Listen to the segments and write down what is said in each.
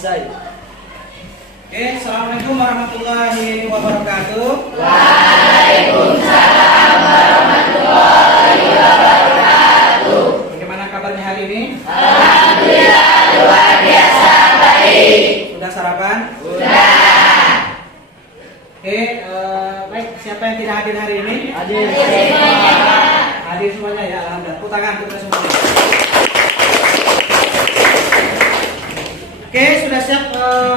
Asai. Oke, assalamualaikum warahmatullahi wabarakatuh. Waalaikumsalam warahmatullahi wabarakatuh. Bagaimana kabarnya hari ini? Alhamdulillah luar biasa baik. Sudah sarapan? Sudah. Oke, baik. Siapa yang tidak hadir hari ini? Hadir. Hadir semuanya ya, alhamdulillah. Tepuk tangan untuk semuanya. Oke, sudah siap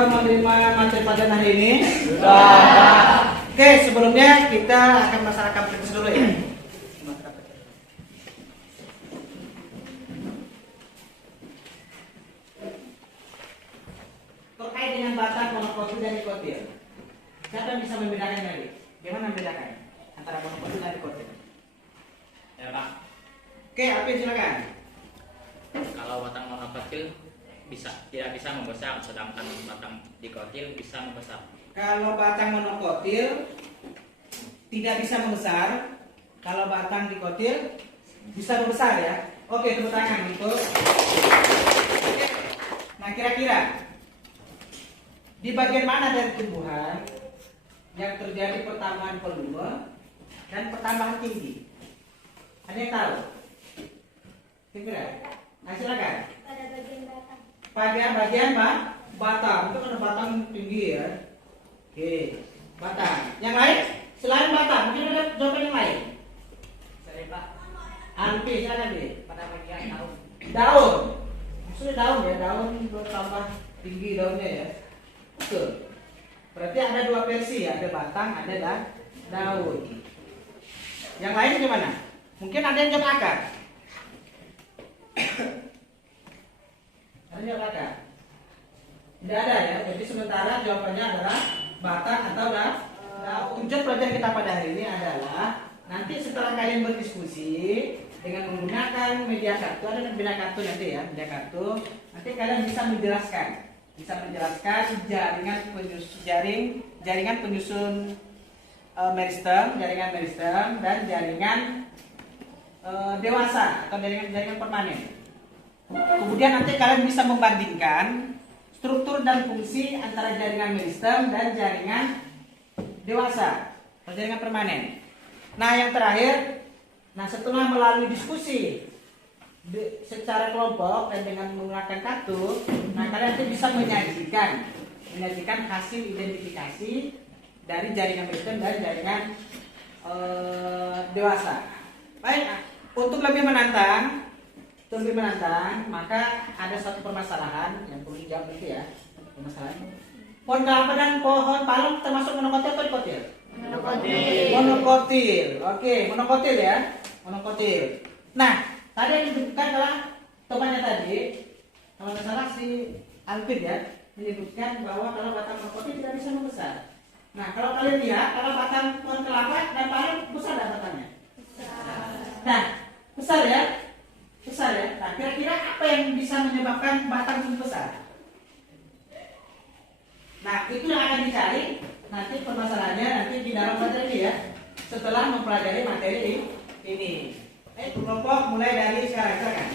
menerima materi pelajaran hari ini? Sudah. Oke, sebelumnya kita akan melaksanakan praktis dulu ya. Terkait dengan batang monokotil dan dikotil, siapa yang bisa membedakan tadi? Bagaimana membedakan antara monokotil dan dikotil? Ya Pak, Oke, Apin silakan. kalau batang monokotil tidak bisa membesar, sedangkan batang dikotil bisa membesar. Kalau batang monokotil tidak bisa membesar, kalau batang dikotil bisa membesar ya. Oke, tepuk tangan untuk. Oke. Nah, kira-kira di bagian mana dari tumbuhan yang terjadi pertambahan volume dan pertambahan tinggi? Ada yang tahu? Kira-kira? Nah, silakan. Pada bagian batang. Bagian batang itu kan ada batang tinggi ya. Oke, batang. Yang lain selain batang mungkin ada jawaban yang lain. Saya Pak, Alfi, silakan deh. pada bagian daun. Daun. Maksudnya daun ya, daun bertambah tinggi daunnya ya. Betul. Berarti ada dua versi ya, ada batang, ada daun. Yang lain gimana? Mungkin ada yang jawab akar. Ada jawab akar? Tidak ada ya. Jadi sementara jawabannya adalah batang atau daun. Tujuan pelajaran kita pada hari ini adalah nanti setelah kalian berdiskusi dengan menggunakan media kartu, ada media kartu nanti ya, media kartu. Nanti kalian bisa menjelaskan jaringan penyusun meristem, jaringan meristem dan jaringan dewasa atau jaringan permanen. Kemudian nanti kalian bisa membandingkan struktur dan fungsi antara jaringan meristem dan jaringan dewasa atau jaringan permanen. Nah, yang terakhir, setelah melalui diskusi secara kelompok dan dengan menggunakan kartu, kalian nanti bisa menyajikan hasil identifikasi dari jaringan meristem dan jaringan dewasa. Baik, untuk lebih menantang, maka ada satu permasalahan yang perlu dijawab nanti ya. Permasalahan. Pohon kelapa dan pohon palem termasuk monokotil atau dikotil? Monokotil. Oke, monokotil ya. Monokotil. Nah, tadi yang disebutkan adalah temannya tadi, kalau nggak salah si Alvin ya, menyebutkan bahwa kalau batang monokotil tidak bisa membesar. Nah, kalau kalian lihat, kalau batang pohon kelapa dan palem besar nggak batangnya? Nah, besar ya. Nah, kira-kira apa yang bisa menyebabkan batang itu besar? Nah, itu yang akan dicari nanti permasalahannya nanti di dalam materi ya. Setelah mempelajari materi ini. Kelompok mulai dari sekarang, silakan.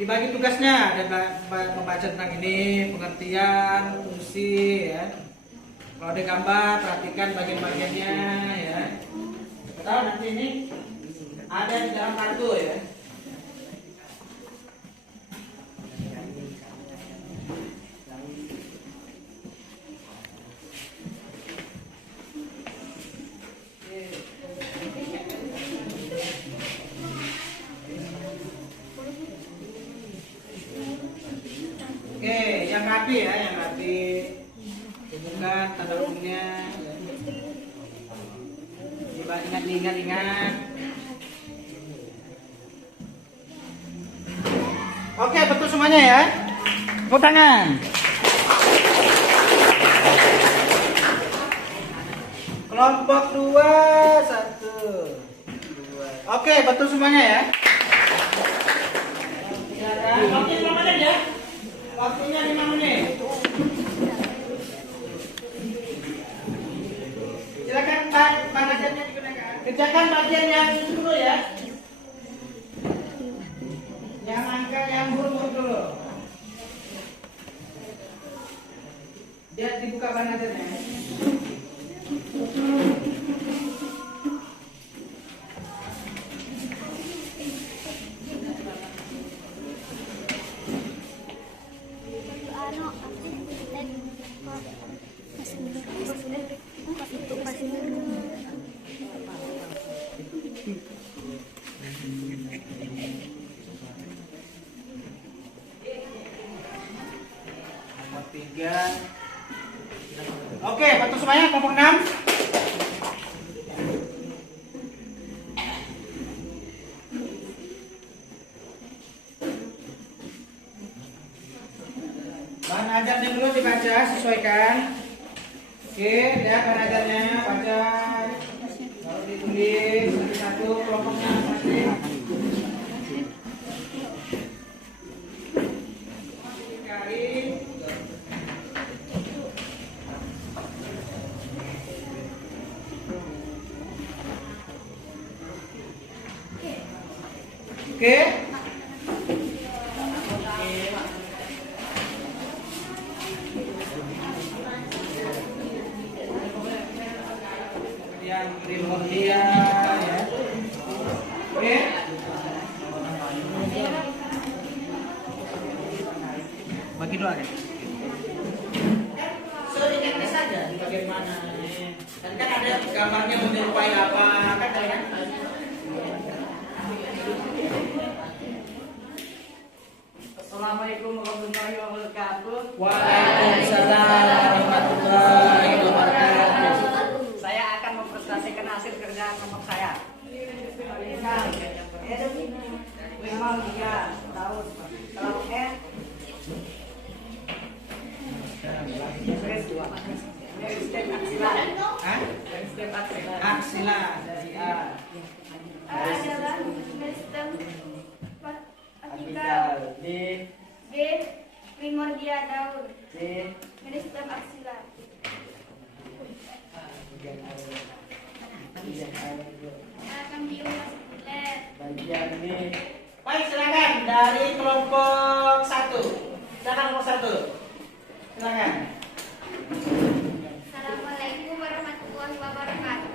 Dibagi tugasnya, ada membaca tentang ini, pengertian, fungsi ya. Kalau ada gambar, perhatikan bagian-bagiannya ya. Tahu nanti ini ada di dalam kartu ya. rapi ya, yang rapi. Hubungkan tanda hubungnya. Coba ingat. Oke, betul semuanya ya. Tepuk tangan. Kelompok 2, 1, 2. Oke, betul semuanya ya. Oke, selamat ya. Waktunya 5 menit. Silakan bagiannya digunakan. Kerjakan bagian yang dulu ya. Yang angka yang huruf dulu. Dia dibuka banajannya. Nomor 3. Oke, betul semuanya. Kelompok 6. Bahan ajarnya dulu dibaca, sesuaikan. Oke, ya bahan ajarnya baca. Lalu ditulis satu kelompoknya pasti. Oke. Yang primordial ya. Oke. Bagi dua kan? Sedikit saja bagaimana. Dan kan ada gambarnya menyerupai apa kan kalian? Assalamualaikum warahmatullahi wabarakatuh. Waalaikumsalam warahmatullahi wabarakatuh. Saya akan mempresentasikan hasil kerja kelompok saya. Memang 3 tahun. Kelompok N. Step aksila. Hah? Step aksila. Aksila dari A. adalah sistem Vertikal. D. D. Primordial daun. C. Meristem aksila. Akan diulas bulat. Bagian D. Baik, silakan dari kelompok 1. Silakan kelompok 1. Silakan. Assalamualaikum warahmatullahi wabarakatuh.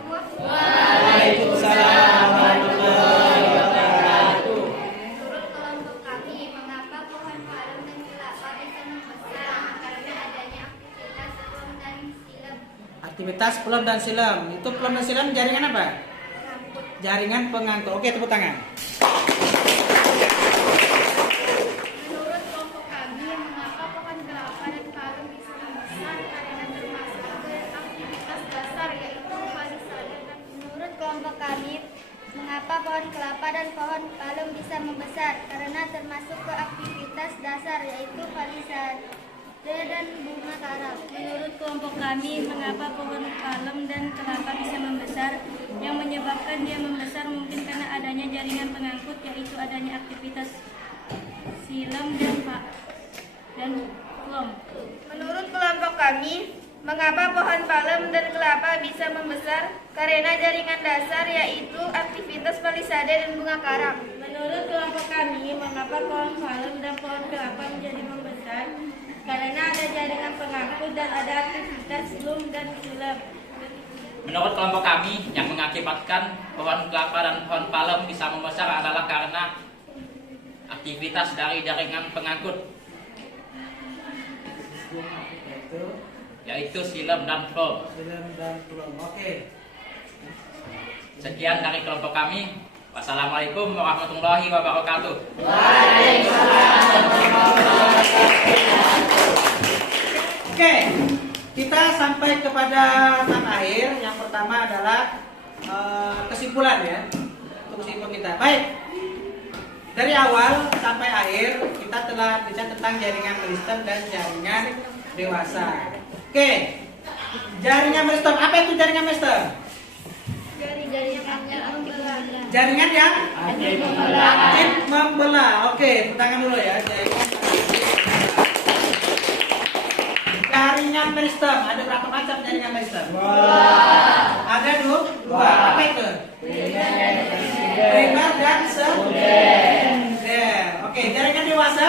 Waalaikumsalam warahmatullahi wabarakatuh. Menurut kelompok kami, mengapa pohon palem dan kelapa bisa membesar? Karena adanya aktivitas plum dan silem. Aktivitas plum dan silam. Itu plum dan silam jaringan apa? Rambut. Jaringan pengangkut. Oke, tepuk tangan. Menurut kelompok kami, mengapa pohon kelapa dan palem bisa membesar? Karena termasuk ke aktivitas dasar yaitu palisade. Menurut kelompok kami, mengapa pohon kelapa dan pohon palem bisa membesar? Karena termasuk ke aktivitas dasar yaitu palisade dan bunga karang. Menurut kelompok kami, mengapa pohon palem dan kelapa bisa membesar? Yang menyebabkan dia membesar mungkin karena adanya jaringan pengangkut, yaitu adanya aktivitas silam dan plum. Menurut kelompok kami, mengapa pohon palem dan kelapa bisa membesar? Karena jaringan dasar, yaitu aktivitas palisade dan bunga karang. Menurut kelompok kami, mengapa pohon palem dan pohon kelapa menjadi membesar? Karena ada jaringan pengangkut dan ada aktivitas plum dan silam. Menurut kelompok kami, yang mengakibatkan pohon kelapa dan pohon palem bisa membesar adalah karena aktivitas dari jaringan pengangkut, yaitu silem dan plum. Silam dan plum. Oke. Sekian dari kelompok kami. Wassalamualaikum warahmatullahi wabarakatuh. Waalaikumsalam warahmatullahi wabarakatuh. Oke, kita sampai kepada tahap akhir. Yang pertama adalah kesimpulan ya. Untuk kesimpulan kita. Baik. Dari awal sampai akhir kita telah bicara tentang jaringan meristem dan jaringan dewasa. Oke. Jaringan meristem. Apa itu jaringan meristem? Jaringan yang aktif membelah. Oke, tangan dulu ya. Jaringan meristem. Ada berapa macam jaringan meristem? Ada dua. Apa itu? Primer dan sekunder. Oke, jaringan dewasa.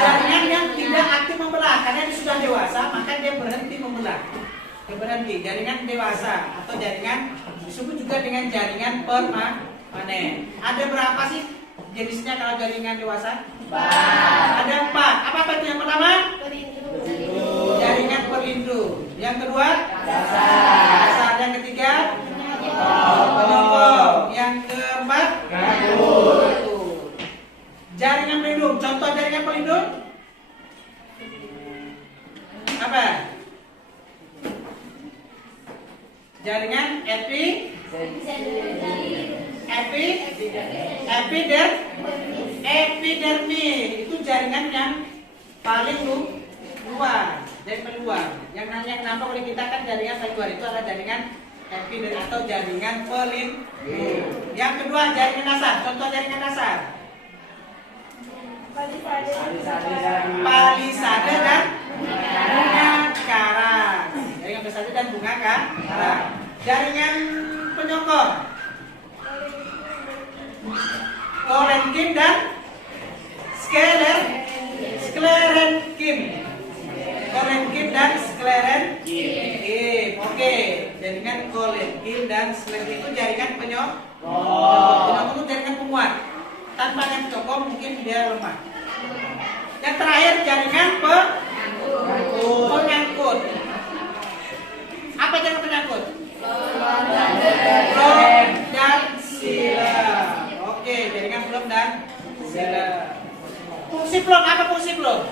Jaringan yang tidak aktif membelah. Karena dia sudah dewasa, maka dia berhenti membelah. Dia berhenti. Jaringan dewasa atau jaringan disebut juga dengan jaringan permanen. Ada berapa sih jenisnya kalau jaringan dewasa? 4. Ada 4. Apa itu yang pertama? Jaringan pelindung. Yang kedua? Dasar. Yang ketiga? Penyokong. Yang keempat? Jaringan pelindung. Contoh jaringan pelindung? Apa? Jaringan epidermis. Itu jaringan yang paling luar. Jaringan paling luar. Yang nanya kenapa oleh kita kan jaringan paling luar itu adalah jaringan epidermis atau jaringan pelindung. Yang kedua jaringan dasar. Contoh jaringan dasar. Palisade dan bunga karang. Jaringan palisade dan bunga karang. Jaringan penyokong. Kolenkin dan sklerenkim. Kolenkin dan sklerenkim. Oke, jaringan kolenkin dan sklerenkim itu jaringan penyokong. Penyokong itu jaringan penguat. Tanpa yang penyokong mungkin dia lemah. Yang terakhir jaringan penyangkut. Apa jaringan penyangkut? Flom dan sila. Oke, jaringan flom dan sila. Fungsi flom, apa fungsi flom?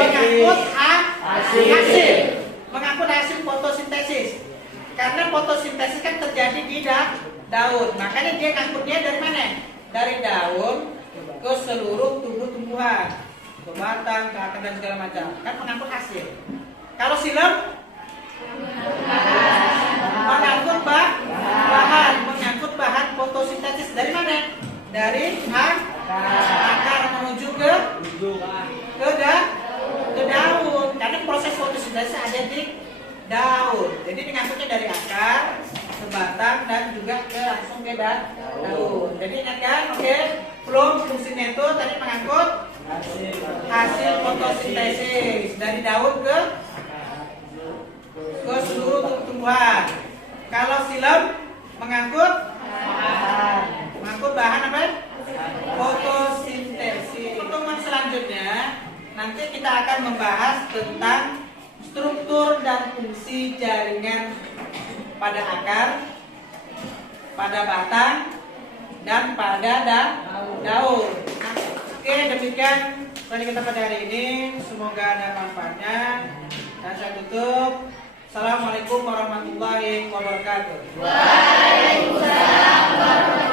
Mengangkut hasil. Mengangkut hasil fotosintesis. Karena fotosintesis kan terjadi di daun. Makanya dia ngangkutnya dari mana? Dari daun ke seluruh tubuh tumbuhan, ke batang, ke akar dan segala macam. Kan mengangkut hasil. Kalau silem mengangkut bahan, mengangkut bahan fotosintesis dari mana? Dari akar menuju ke daun. Karena proses fotosintesis ada di daun. Jadi mengangkutnya dari akar ke batang dan juga langsung ke daun. Jadi ingat kan? Oke. Belum fungsinya itu tadi mengangkut hasil fotosintesis dari daun ke seluruh tumbuhan. Kalau silem mengangkut bahan apa? Fotosintesis. Pertemuan selanjutnya nanti kita akan membahas tentang struktur dan fungsi jaringan pada akar, pada batang, dan pada daun. Oke, demikian tadi kita pada hari ini. Semoga ada manfaatnya. Dan saya tutup. Assalamualaikum warahmatullahi wabarakatuh. Waalaikumsalam warahmatullahi wabarakatuh.